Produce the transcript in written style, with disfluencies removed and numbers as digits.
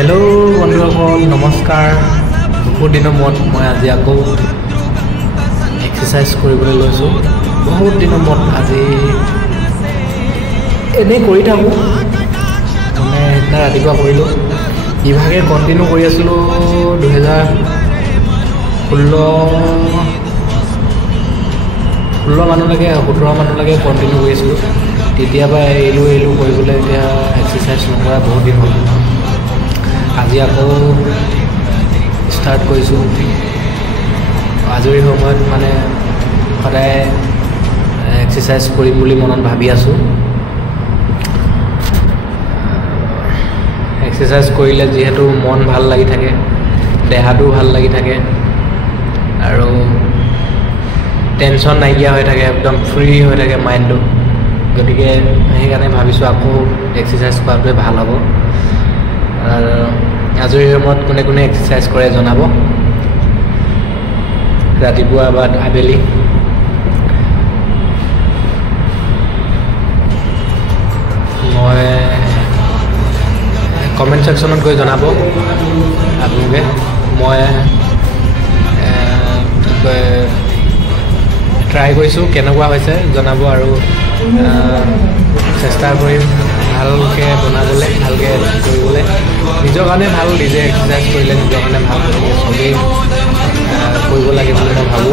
hello बंधुসকল नमस्कार बहुत दिन मत मैं आज आको एक्सारसाइज কৰিবলৈ লৈছো बहुत दिन मत आज एने কৰি থাকো মানে এটা ৰাতিপুৱা কৰিলো ইভাগে কন্টিনিউ কৰি আছিলো 2016 মানলৈকে 17 মানলৈকে কন্টিনিউ কৰি আছিলো তেতিয়াবা এলো কৰিবলৈ এতিয়া এক্সাৰসাইজ নকৰা বহুত দিন হ'ল আজি আকৌ স্টাर्ट কৰিছো আজৰি সময়ত মানে সদায় এক্সাৰসাইজ কৰিম বুলি মনত ভাবি আছো এক্সাৰসাইজ কৰিলে যেহেতু মন ভাল লাগি থাকে দেহাটো ভাল লাগি থাকে আৰু টেনশন নাইকিয়া হৈ থাকে একদম ফ্ৰী হৈ থাকে মাইন্ডটো গতিকে সেইকাৰণে ভাবিছো আকৌ এক্সাৰসাইজ কৰাটো ভাল হ'ব আৰু আজৰি সময়ত কোনে কোনে এক্সাৰসাইজ কৰে জনাব ৰাতিপুৱা বা আবেলি মই কমেন্ট সেকশনত গৈ জনাব আপোনালোকে মই ট্ৰাই কৰিছো কেনেকুৱা হৈছে জনাব আৰু চেষ্টা কৰিম ভালকে বনাবলে ভালকে কৰিবলে নিজৰ কাৰণে ভাল নিজে এক্সাৰসাইজ কৰিলে নিজৰ কাৰণে ভাল সবেই কৰিব লাগে বুলি মই ভাবো